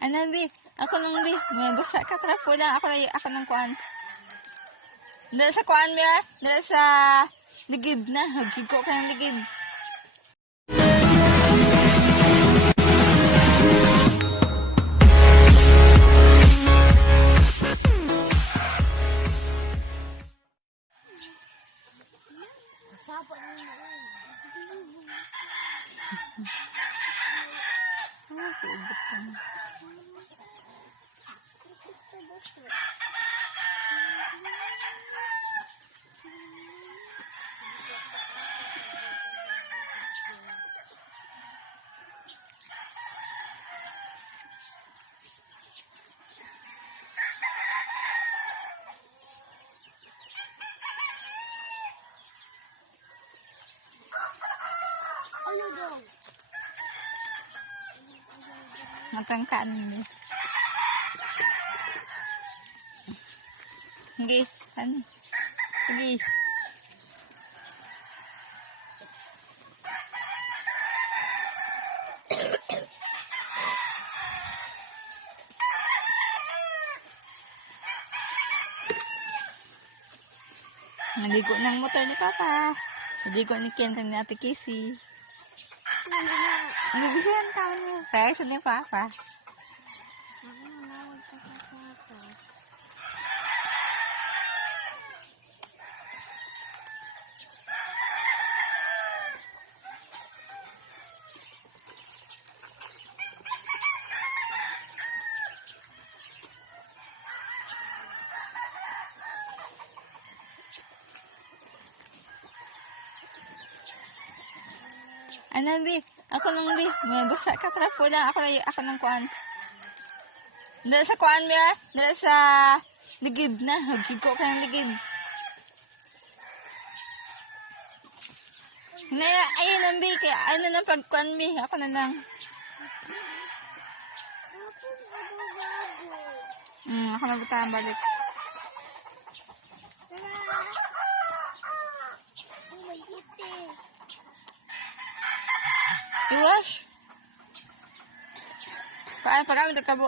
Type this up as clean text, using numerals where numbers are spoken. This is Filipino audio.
Ano, Bi? Ako nang Bi. May basa ka. Trapo lang. Ako nang kuan. Dala sa kuan, Bi, ah. Dala sa ligid na. Hagig ko ka ng ligid. Matangkaan niya. Sige, ano? Sige. Naligo ng motor ni Papa. Naligo ni Ken ni Ate Casey. Nabigyan ang tao niya. Kaya isa ni Papa. Ano, Bi? Ako nang Bi. May basa ka. Trapo lang. Ako nang kuan. Dala sa kuan, Bi, ah. Dala sa ligid na. Hagig ko ka ng ligid. Ayun ang Bi. Kaya ano na pagkuan, Bi. Ako na lang. Ako na butang balik. Iwash. Paano pag kami nagkabo?